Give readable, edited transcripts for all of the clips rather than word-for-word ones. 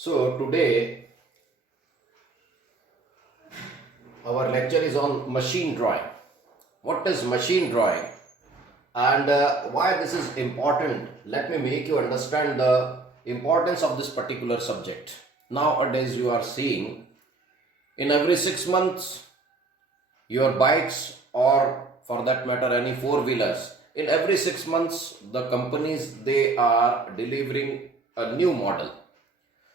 So today our lecture is on machine drawing. What is machine drawing and why this is important? Let me make you understand the importance of this particular subject. Nowadays you are seeing in every 6 months your bikes, or for that matter any four-wheelers, in every 6 months the companies, they are delivering a new model.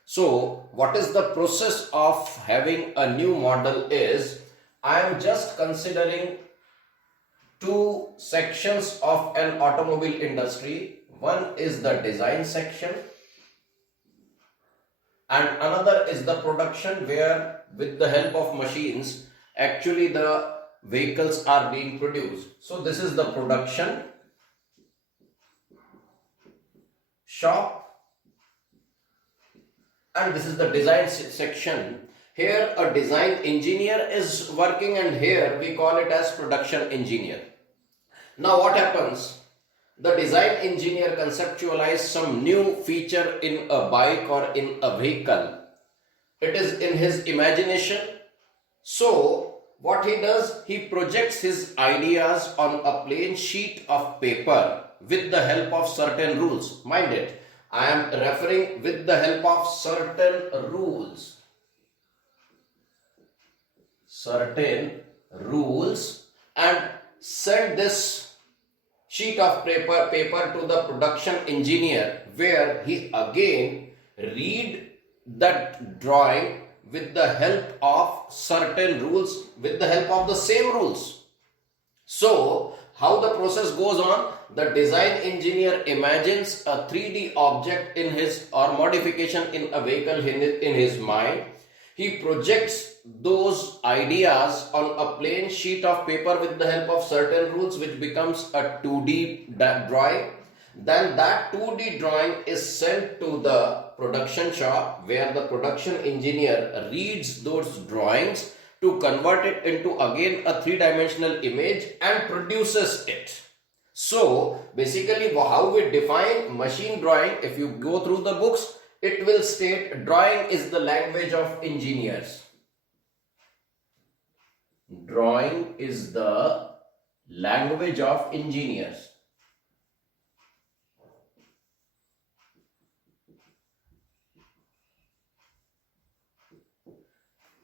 So what is the process of having a new model is, I am just considering two sections of an automobile industry. One is the design section and another is the production, where with the help of machines actually the vehicles are being produced. So this is the production shop and this is the design section. Here a design engineer is working and here we call it as production engineer. Now what happens? The design engineer conceptualizes some new feature in a bike or in a vehicle. It is in his imagination. So what he does, he projects his ideas on a plain sheet of paper with the help of certain rules. Mind it, I am referring with the help of certain rules. Certain rules, and send this sheet of paper to the production engineer, where he again read that drawing with the help of certain rules, with the help of the same rules. So how the process goes on? The design engineer imagines a 3D object in his, or modification in a vehicle in his mind. He projects those ideas on a plain sheet of paper with the help of certain rules, which becomes a 2D drawing. Then that 2D drawing is sent to the production shop, where the production engineer reads those drawings to convert it into again a three-dimensional image and produces it. So basically how we define machine drawing, if you go through the books, it will state drawing is the language of engineers. Drawing is the language of engineers.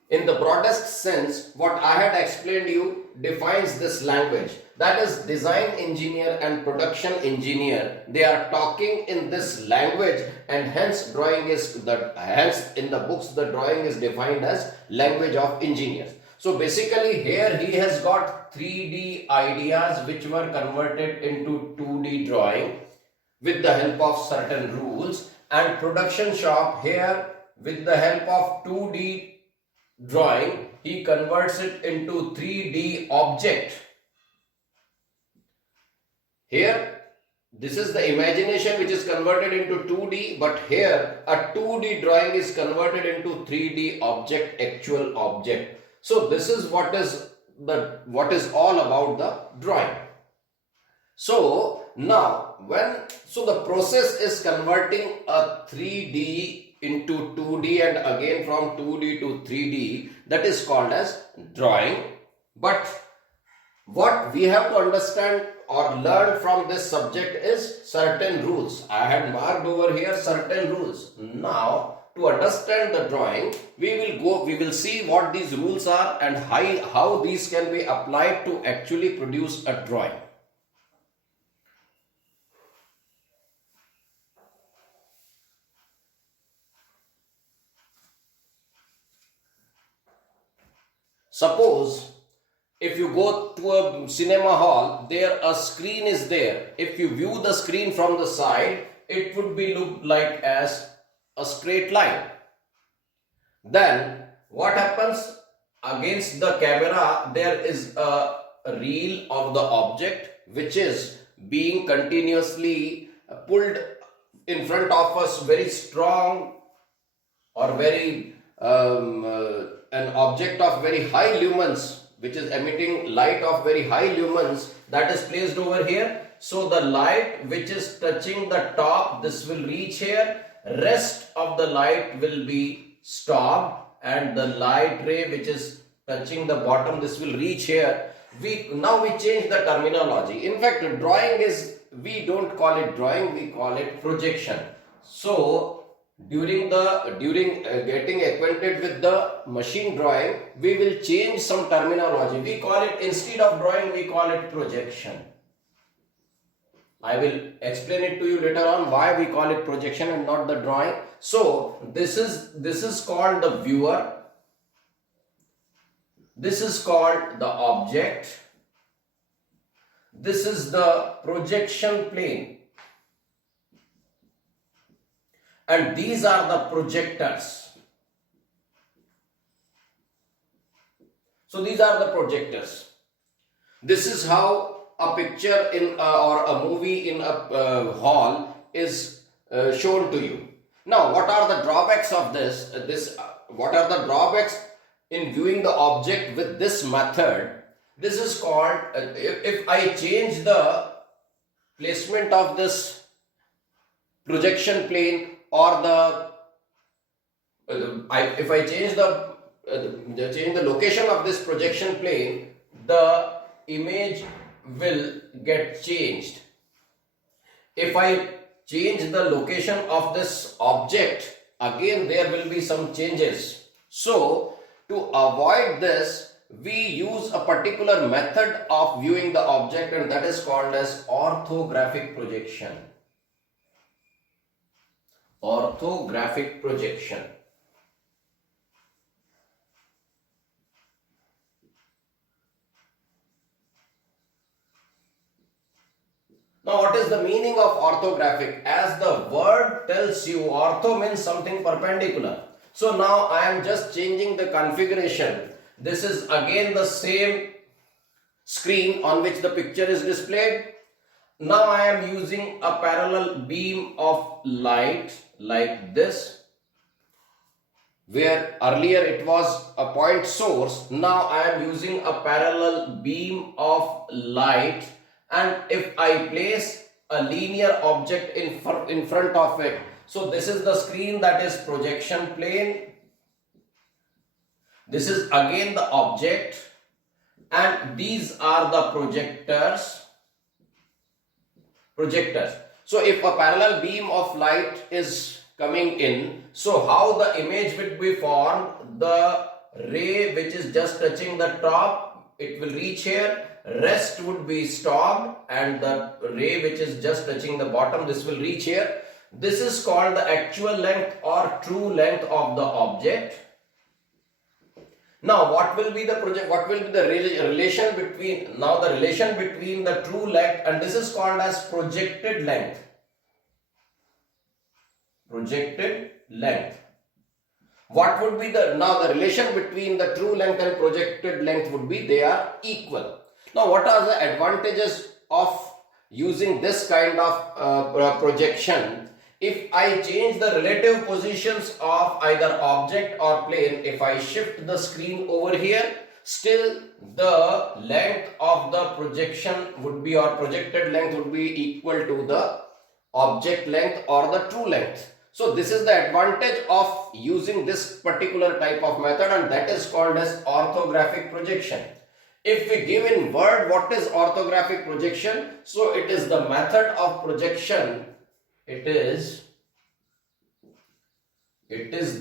In the broadest sense, what I had explained you defines this language. That is, design engineer and production engineer, they are talking in this language, and hence drawing is hence in the books the drawing is defined as language of engineers. So basically here he has got 3D ideas which were converted into 2D drawing with the help of certain rules, and production shop here with the help of 2D drawing he converts it into 3D object. Here this is the imagination which is converted into 2D, but here a 2D drawing is converted into 3D object, actual object. So this is what is all about the drawing. So now the process is converting a 3D into 2D and again from 2D to 3D, that is called as drawing. But what we have to understand or learn from this subject is certain rules. I had marked over here certain rules. Now to understand the drawing, we will see what these rules are and how these can be applied to actually produce a drawing. Suppose if you go to a cinema hall, there a screen is there. If you view the screen from the side, it would be look like as a straight line. Then what happens? Against the camera there is a reel of the object which is being continuously pulled in front of us, very strong or very an object of very high lumens, which is emitting light of very high lumens, that is placed over here. So the light which is touching the top, this will reach here, rest of the light will be stopped, and the light ray which is touching the bottom, this will reach here. Now we change the terminology. In fact, drawing is, we don't call it drawing, we call it projection. So during getting acquainted with the machine drawing, we will change some terminology. We call it, instead of drawing, we call it projection. I will explain it to you later on why we call it projection and not the drawing. So this is called the viewer. This is called the object. This is the projection plane. And these are the projectors. So these are the projectors. This is how a picture in or a movie in a hall is shown to you. Now, what are the drawbacks of this? What are the drawbacks in viewing the object with this method? This is called, if I change the placement of this projection plane, or if I change the location of this projection plane, the image will get changed. If I change the location of this object, again there will be some changes. So to avoid this, we use a particular method of viewing the object, and that is called as orthographic projection. Orthographic projection. Now, what is the meaning of orthographic? As the word tells you, ortho means something perpendicular. So now I am just changing the configuration. This is again the same screen on which the picture is displayed. Now I am using a parallel beam of light like this, where earlier it was a point source. Now I am using a parallel beam of light, and if I place a linear object in front of it, so this is the screen, that is projection plane. This is again the object, and these are the projectors. So if a parallel beam of light is coming in, so how the image will be formed? The ray which is just touching the top, it will reach here, rest would be stopped, and the ray which is just touching the bottom, this will reach here. This is called the actual length or true length of the object. Now, what will be the relation between, now the relation between the true length, and this is called as projected length. Projected length. What would be the relation between the true length and projected length would be, they are equal. Now, what are the advantages of using this kind of projection? If I change the relative positions of either object or plane, if I shift the screen over here, still the length of the projection would be, or projected length would be, equal to the object length or the true length. So this is the advantage of using this particular type of method, and that is called as orthographic projection. If we give in word what is orthographic projection, so it is the method of projection. It is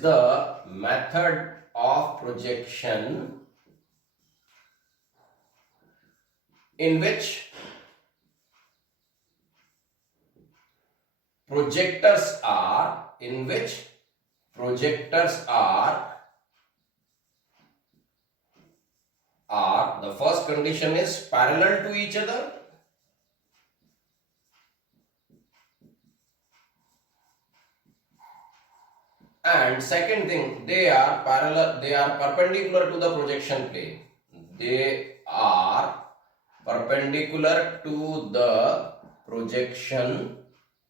the method of projection in which projectors are, the first condition is parallel to each other. And second thing, they are perpendicular to the projection plane. They are perpendicular to the projection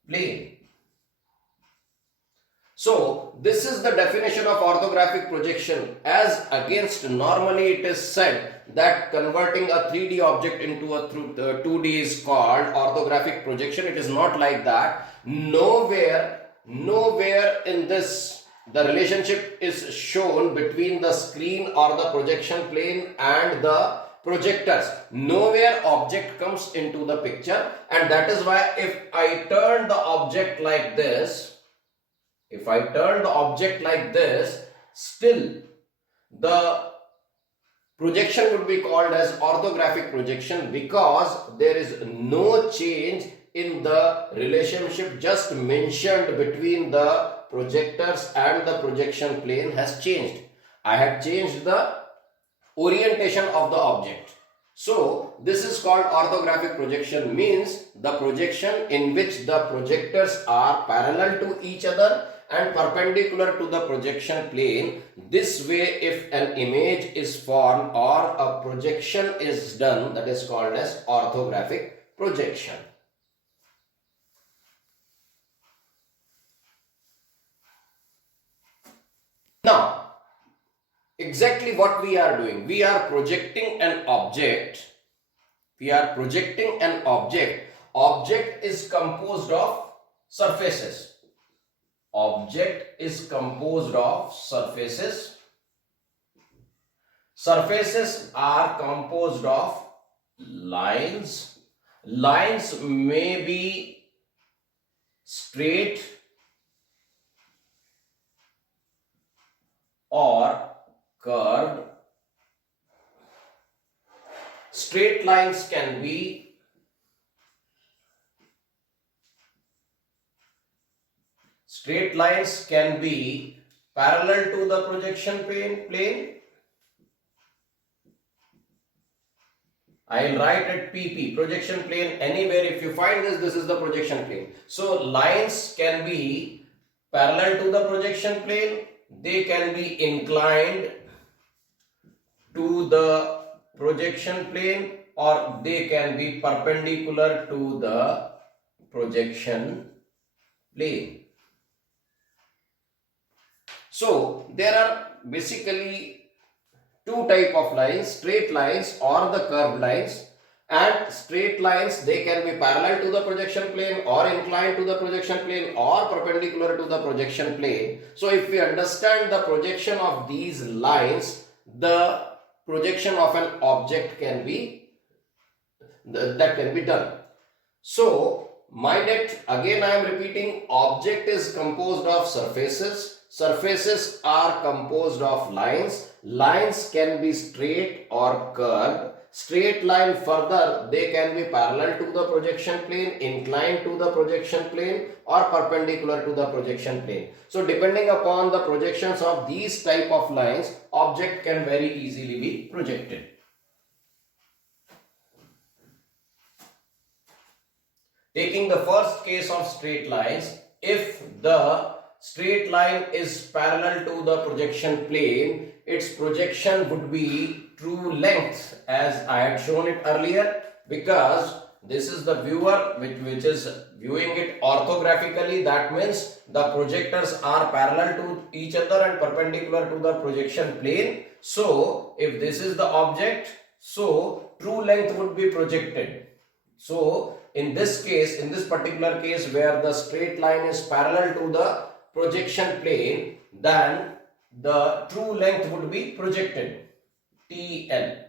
plane. So this is the definition of orthographic projection, as against normally it is said that converting a 3D object into a 2D is called orthographic projection. It is not like that. Nowhere nowhere in this the relationship is shown between the screen or the projection plane and the projectors. Nowhere object comes into the picture, and that is why if I turn the object like this, still the projection would be called as orthographic projection, because there is no change in the relationship just mentioned between the projectors and the projection plane has changed. I have changed the orientation of the object. So this is called orthographic projection, means the projection in which the projectors are parallel to each other and perpendicular to the projection plane. This way, if an image is formed or a projection is done, that is called as orthographic projection. Now, exactly what we are doing, we are projecting an object. Object is composed of surfaces. Surfaces are composed of lines. Lines may be straight or curved. Straight lines can be parallel to the projection plane. I will write it PP, projection plane. Anywhere if you find this is the projection plane. So lines can be parallel to the projection plane. They can be inclined to the projection plane, or they can be perpendicular to the projection plane. So there are basically two type of lines, straight lines or the curved lines. And straight lines, they can be parallel to the projection plane or inclined to the projection plane or perpendicular to the projection plane. So if we understand the projection of these lines, the projection of an object can be done. So again I am repeating, object is composed of surfaces. Surfaces are composed of lines. Lines can be straight or curved. Straight line, further, they can be parallel to the projection plane, inclined to the projection plane, or perpendicular to the projection plane. So depending upon the projections of these type of lines, object can very easily be projected. Taking the first case of straight lines, if the straight line is parallel to the projection plane, its projection would be true length, as I had shown it earlier, because this is the viewer which is viewing it orthographically. That means the projectors are parallel to each other and perpendicular to the projection plane. So if this is the object, so true length would be projected. So in this case, in this particular case where the straight line is parallel to the projection plane, then the true length would be projected. TL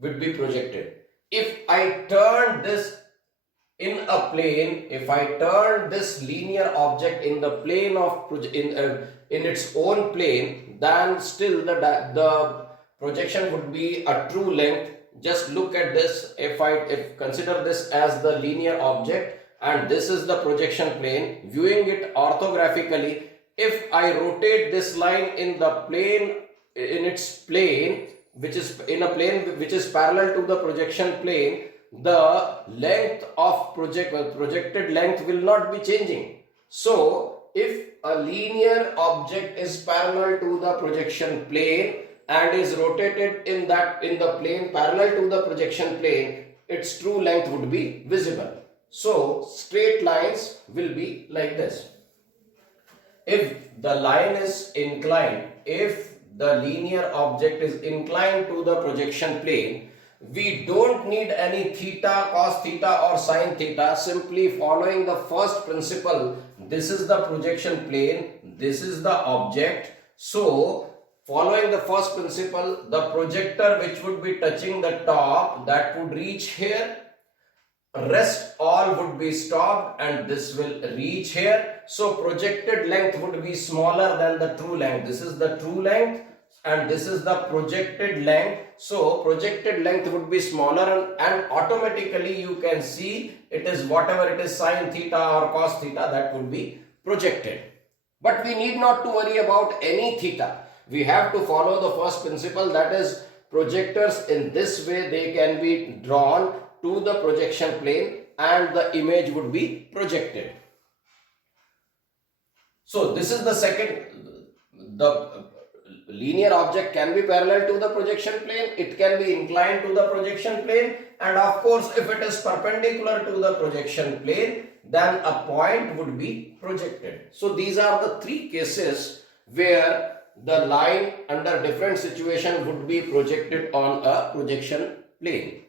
would be projected. If I turn this in a plane, if I turn this linear object in the plane of in its own plane, then still the projection would be a true length. Just look at this. If consider this as the linear object and this is the projection plane, viewing it orthographically, if I rotate this line in the plane, in its plane, which is in a plane which is parallel to the projection plane, the length of projected length will not be changing. So if a linear object is parallel to the projection plane and is rotated in the plane parallel to the projection plane, its true length would be visible. So straight lines will be like this. If the line is inclined, if the linear object is inclined to the projection plane, we don't need any theta, cos theta or sin theta. Simply following the first principle, this is the projection plane, this is the object. So following the first principle, the projector which would be touching the top, that would reach here, rest all would be stopped, and this will reach here. So projected length would be smaller than the true length. This is the true length and this is the projected length. So projected length would be smaller, and automatically you can see it is whatever it is, sine theta or cos theta, that would be projected. But we need not to worry about any theta. We have to follow the first principle, that is projectors in this way they can be drawn to the projection plane and the image would be projected. So this is the second, the linear object can be parallel to the projection plane, it can be inclined to the projection plane, and of course if it is perpendicular to the projection plane, then a point would be projected. So these are the three cases where the line under different situation would be projected on a projection plane.